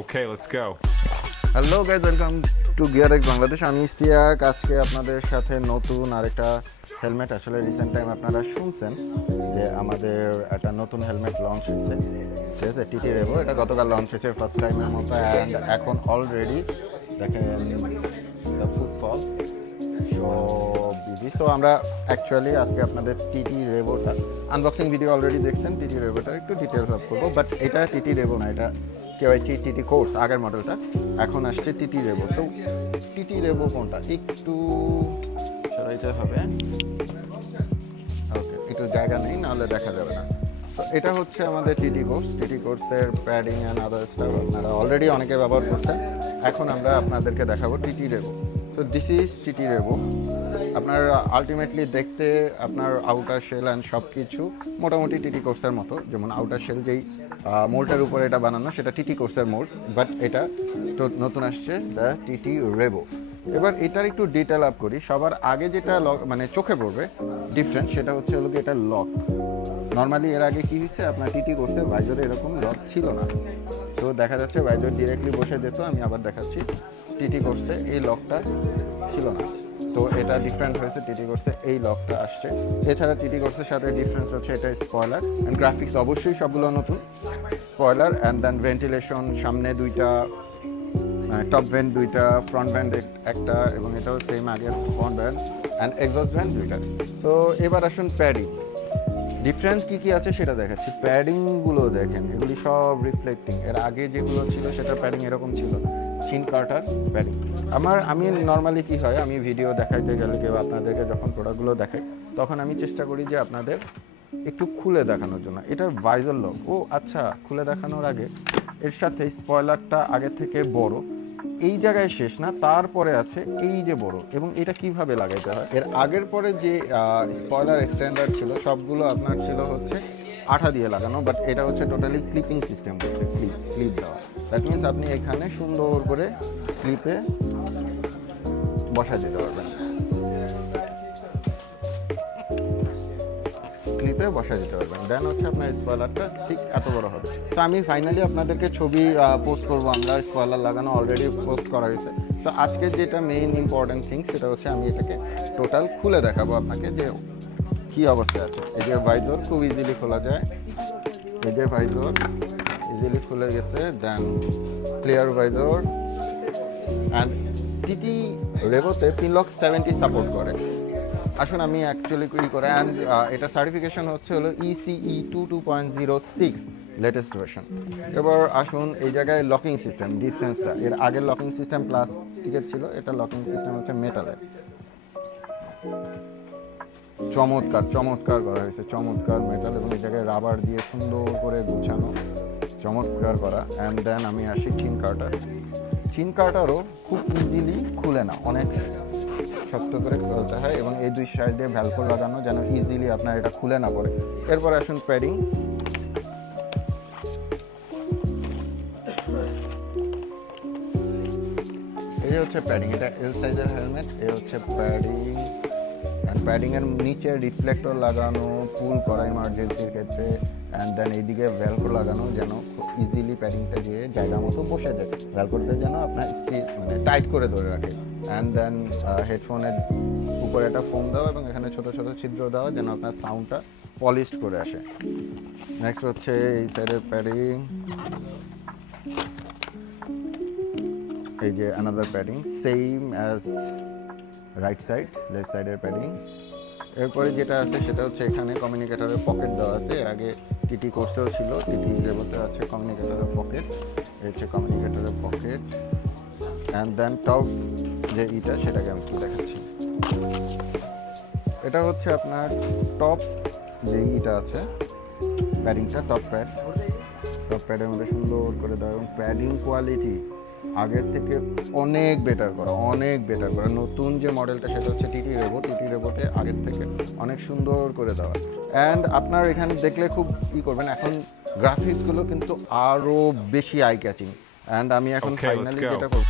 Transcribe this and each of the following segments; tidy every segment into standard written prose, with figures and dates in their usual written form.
Okay, let's go. Hello guys, welcome to GearX Bangladesh. আমি ইস্তিয়াক। আজকে আপনাদের সাথে নতুন আরেকটা হেলমেট, আসলে রিসেন্ট টাইম আপনারা শুনছেন যে আমাদের একটা নতুন হেলমেট লঞ্চ হয়েছে, ঠিক আছে, টিটি রেভো। এটা গতকাল লঞ্চ হয়েছে ফার্স্ট টাইমের মতো, অ্যান্ড এখন অলরেডি দেখেন the footfall so busy. So আমরা অ্যাকচুয়ালি আজকে আপনাদের টিটি রেভোটা আনবক্সিং ভিডিও অলরেডি দেখছেন, টিটি রেভোটার একটু ডিটেলস আপ করবো। বাট এটা টিটি রেভো না, এটা কেওয়াইটি টিটি কোর্স আগের মডেলটা, এখন আসছে TT Revo. So TT Revo কোনটা একটু সরাইতে হবে, ওকে, একটু জায়গা নেই, নাহলে দেখা যাবে না। সো এটা হচ্ছে আমাদের টিটি কোর্সের প্যাডিং অ্যান্ড আদার স্টাফ আপনারা অলরেডি অনেকে ব্যবহার করছেন। এখন আমরা আপনাদেরকে দেখাবো টিটি রেভো। তো দিস ইজ টিটি রেভো। আপনার আলটিমেটলি দেখতে আপনার আউটার শেল অ্যান্ড সব কিছু মোটামুটি টিটি কোর্সের মতো, যেমন আউটার শেল যেই মোল্ডের উপরে এটা বানানো সেটা টিটি কোর্সের মোল্ড, বাট এটা তো নতুন আসছে দ্য টিটি রেভো। এবার এটার একটু ডিটেল আপ করি। সবার আগে যেটা মানে চোখে পড়বে ডিফারেন্স, সেটা হচ্ছে হলো কি এটা লক। নর্মালি এর আগে কী হয়েছে, আপনার টিটি কোর্সে ভাইজরে এরকম লক ছিল না, তো দেখা যাচ্ছে ভাইজর ডিরেক্টলি বসে যেত। আমি আবার দেখাচ্ছি, টিটি কোর্সে এই লকটা ছিল না, তো এটা ডিফারেন্ট হয়েছে, টিটি কোর্সে এই লকটা আসছে। এছাড়া টিটি কোর্সের সাথে ডিফারেন্স হচ্ছে এটা স্পয়লার অ্যান্ড গ্রাফিক্স, অবশ্যই সবগুলো নতুন। স্পয়লার অ্যান্ড দেন ভেন্টিলেশন, সামনে দুইটা টপ ভেন্ট দুইটা, ফ্রন্ট ভেন্ট একটা, এবং এটাও সেম আগের front vent and exhaust vent দুইটা। তো এবার আসুন প্যাডিং, ডিফারেন্স কী কী আছে সেটা দেখাচ্ছি। প্যাডিংগুলো দেখেন, এগুলি সব রিফ্লেক্টিং। এর আগে যেগুলো ছিল সেটা প্যাডিং এরকম ছিল না, চিন কার্টার প্যাডিং। আমি নর্মালি কী হয়, আমি ভিডিও দেখাইতে গেলে কেউ আপনাদেরকে যখন প্রোডাক্টগুলো দেখাই, তখন আমি চেষ্টা করি যে আপনাদের একটু খুলে দেখানোর জন্য। এটার ভাইজার লক, ও আচ্ছা, খুলে দেখানোর আগে এর সাথে স্পয়লারটা আগে থেকে বড়, এই জায়গায় শেষ না, তারপরে আছে এই যে বড়, এবং এটা কিভাবে লাগাইতে হয়। এর আগের পরে যে স্পয়লার এক্সটেন্ডার ছিল সবগুলো আপনার ছিল হচ্ছে আঠা দিয়ে লাগানো, বাট এটা হচ্ছে টোটালি ক্লিপিং সিস্টেম, হচ্ছে ক্লিপ দেওয়া। দ্যাট মিনস আপনি এখানে সুন্দর করে ক্লিপে বসা দিতে পারবেন, ক্লিপে বসা দিতে পারবেন। দেন হচ্ছে আপনার স্পয়লারটা ঠিক এত বড় হবে। তো আমি ফাইনালি আপনাদেরকে ছবি পোস্ট করবো, আমরা স্পয়লার লাগানো অলরেডি পোস্ট করা হয়েছে। তো আজকে যেটা মেইন ইম্পর্টেন্ট থিং সেটা হচ্ছে আমি এটাকে টোটাল খুলে দেখাবো আপনাকে যে কী অবস্থায় আছে। এই যে ভাইজর খুব ইজিলি খোলা যায়, এই যে ভাইজর ইজিলি খুলে গেছে। Then clear visor, and TT রেভোতে পিনলক 70 সাপোর্ট করে। আসুন আমি অ্যাকচুয়ালি কী করে, অ্যান্ড এটা সার্টিফিকেশন হচ্ছে হলো ECE 2.06 লেটেস্ট ভার্সন। এবার আসুন এই জায়গায় লকিং সিস্টেম ডিফারেন্সটা, এর আগের লকিং সিস্টেম প্লাস্টিকের ছিল, এটা লকিং সিস্টেম হচ্ছে মেটালের। চমৎকার করা হয়েছে, চমৎকার মেটাল, এবং এই জায়গায় রাবার দিয়ে সুন্দর করে গুছানো, চমৎকার করা। অ্যান্ড দেন আমি আসি চিন কার্টারও খুব ইজিলি খুলে না, অনেক শক্ত করে খুলতে হয়, এবং এই দুই সাইড দিয়ে ভ্যালকো লাগানো যেন ইজিলি আপনার এটা খুলে না পড়ে। এরপরে আসুন প্যাডিং। এই হচ্ছে প্যাডিং, এটা এল সাইজের হেলমেট, এ হচ্ছে প্যাডিং। অ্যান্ড প্যাডিংয়ের নিচে রিফ্লেক্টর লাগানো, পুল করা ইমার্জেন্সির ক্ষেত্রে, অ্যান্ড দেন এইদিকে ভ্যালকো লাগানো যেন খুব ইজিলি প্যাডিংটা যেয়ে জায়গা মতো বসে যায়, ভ্যালকোতে যেন আপনার মানে টাইট করে ধরে রাখে। অ্যান্ড দেন হেডফোনের উপরে একটা ফোম দেওয়া, এবং এখানে ছোটো ছোটো ছিদ্র দেওয়া যেন আপনার সাউন্ডটা পলিশড করে আসে। নেক্সট হচ্ছে এই সাইডের প্যাডিং, এই যে another padding same as right side, left সাইডের প্যাডিং। এরপরে যেটা আছে সেটা হচ্ছে এখানে কমিউনিকেটরের পকেট দেওয়া আছে, এর আগে টিটি কোর্সেও ছিল, টিটি রেভোতে আছে কমিউনিকেটরের পকেট, এই হচ্ছে কমিউনিকেটরের পকেট। অ্যান্ড দেন টপ যে ইটা সেটাকে আমি একটু দেখাচ্ছি। এটা হচ্ছে আপনার টপ যে ইটা আছে প্যাডিংটা, টপ প্যাডের মধ্যে সুন্দর করে দেওয়া, এবং প্যাডিং কোয়ালিটি আগের থেকে অনেক বেটার করা। নতুন যে মডেলটা সেটা হচ্ছে টিটি রেভোতে আগের থেকে অনেক সুন্দর করে দেওয়া। অ্যান্ড আপনার এখানে দেখলে খুব করবেন, এখন গ্রাফিক্সগুলো কিন্তু আরও বেশি আই ক্যাচিং। অ্যান্ড আমি এখন ফাইনালি যেটা করব,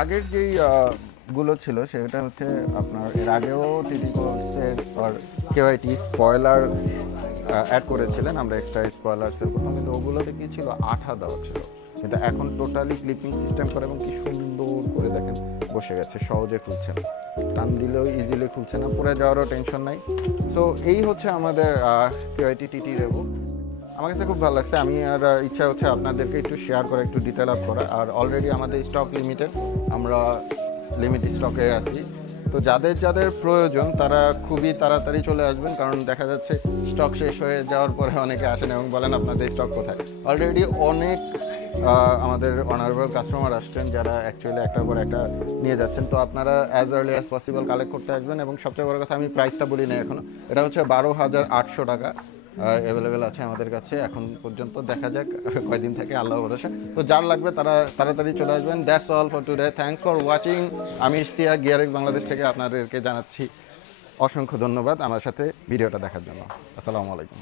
আগের যেই গুলো ছিল সেটা হচ্ছে আপনার এর আগেও টিটি কোর্সের আর কেওয়াইটি স্পয়লার অ্যাড করেছিলেন, আমরা এক্সট্রা স্পয়লার সেল করতাম, কিন্তু ওগুলোতে কি ছিল আঠা দেওয়া ছিল, কিন্তু এখন টোটালি ক্লিপিং সিস্টেম করে এবং কি সুন্দর করে দেখেন বসে গেছে, সহজে খুলছে না, টান দিলেও ইজিলি খুলছে না, পরে যাওয়ারও টেনশন নাই। সো এই হচ্ছে আমাদের কেওয়াইটি টিটি রেভো। আমার কাছে খুব ভালো লাগছে। আমি আর ইচ্ছা হচ্ছে আপনাদেরকে একটু শেয়ার করা, একটু ডিটেল আপ করা। আর অলরেডি আমাদের স্টক লিমিটেড, আমরা লিমিট স্টকে আছি। তো যাদের যাদের প্রয়োজন তারা খুবই তাড়াতাড়ি চলে আসবেন, কারণ দেখা যাচ্ছে স্টক শেষ হয়ে যাওয়ার পরে অনেকে আসেন এবং বলেন আপনাদের স্টক কোথায়। অলরেডি অনেক আমাদের অনারেবল কাস্টমার আসছেন যারা অ্যাকচুয়ালি একটার পর একটা নিয়ে যাচ্ছেন। তো আপনারা as early as possible collect করতে আসবেন। এবং সবচেয়ে বড় কথা, আমি প্রাইসটা বলি না এখনও, এটা হচ্ছে 12,800 টাকা অ্যাভেলেবেল আছে আমাদের কাছে এখন পর্যন্ত। দেখা যাক কয়দিন থেকে, আল্লাহ ভরসা। তো যার লাগবে তারা তাড়াতাড়ি চলে আসবেন। That's all for today. Thanks for watching. আমি ইশতিয়াক, গিয়ারেক্স বাংলাদেশ থেকে আপনাদেরকে জানাচ্ছি অসংখ্য ধন্যবাদ আমার সাথে ভিডিওটা দেখার জন্য। আসসালামু আলাইকুম।